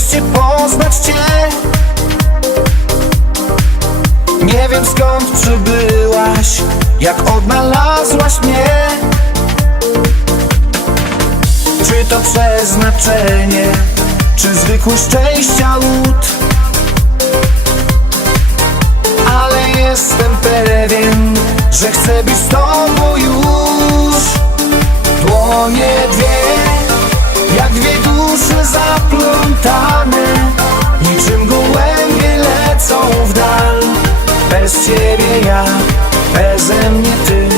się poznać Cię Nie wiem skąd przybyłaś Jak odnalazłaś mnie. Czy to przeznaczenie Czy zwykły szczęścia łód? Ale jestem pewien Że chcę być z Tobą już. Dłonie dwie zaplątane Niczym gołębie lecą w dal. Bez Ciebie ja, beze mnie Ty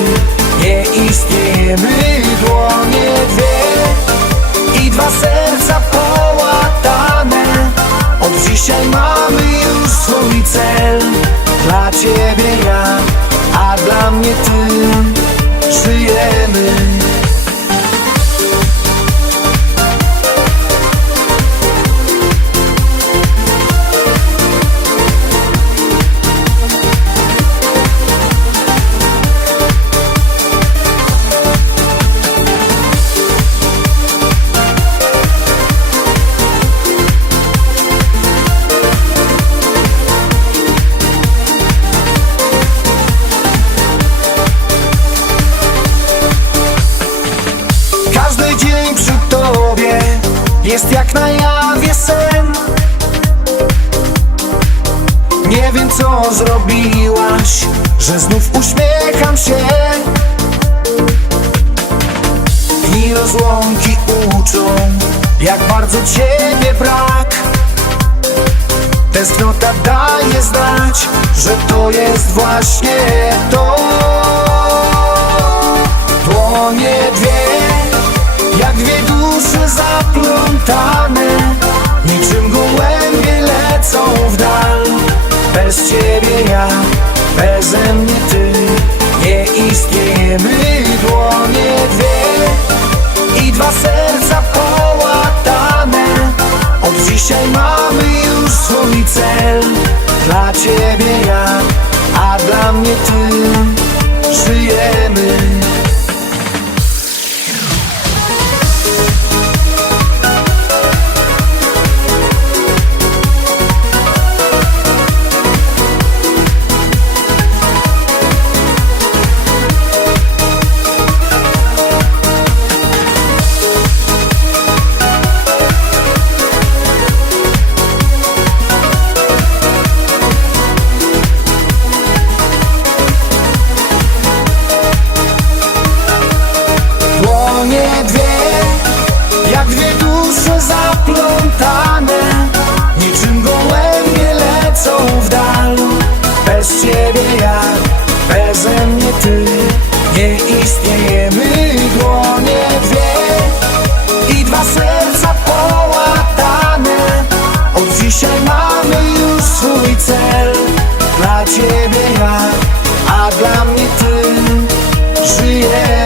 Nie istniejemy Dłonie dwie. I dwa serca połatane Od dzisiaj mamy już swój cel. Dla Ciebie ja, jest jak na jawie sen. Nie wiem co zrobiłaś, że znów uśmiecham się. Dni rozłąki uczą, jak bardzo ciebie brak. Tęsknota daje znać, że to jest właśnie to. Dłonie dwie, zaplątane Niczym gołębie lecą w dal. Bez ciebie ja, beze mnie ty. Nie istniejemy dłonie dwie. I dwa serca połatane. Od dzisiaj mamy już swój cel. Dla ciebie ja, a dla mnie ty. Żyjemy swój cel. Dla ciebie ja, a dla mnie ty. Żyję